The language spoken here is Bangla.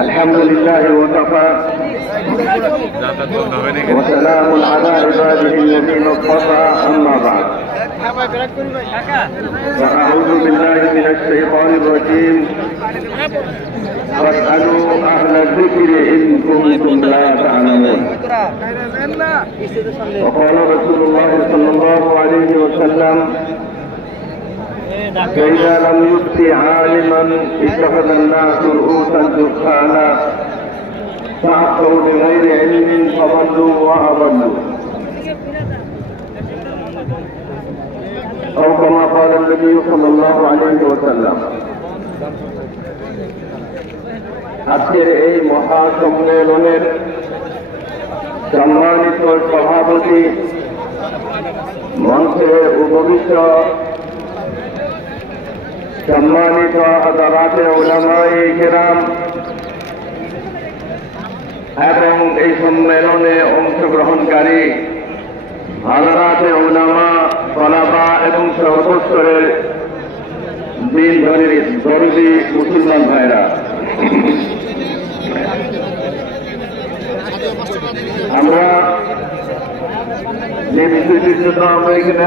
الحمد لله وكفى وسلام على عباده الذين اصطفى أما بعد فأعوذ بالله من الشيطان الرجيم فاسألوا أهل الذكر إن كنتم لا تعلمون وقال رسول الله صلى الله عليه وسلم فإذا لم يبق عالما اتخذ الناس رؤوسا جهالا فأفتوا بغير علم فضلوا وأضلوا أو كما قال النبي صلى الله عليه وسلم আজকের এই মহাসম্মেলনের সম্মানিত সভাপতি, মঞ্চে উপবিষ্ট সম্মানিত হাজরাতে উলামায়ে কেরাম এবং এই সম্মেলনে অংশগ্রহণকারী হাজরাতে উলামা, তলাবা এবং সর্বস্তরের দিন দরদি মুসলমান ভাইরা, আমরা যে বিষয়টির জন্য আমরা এখানে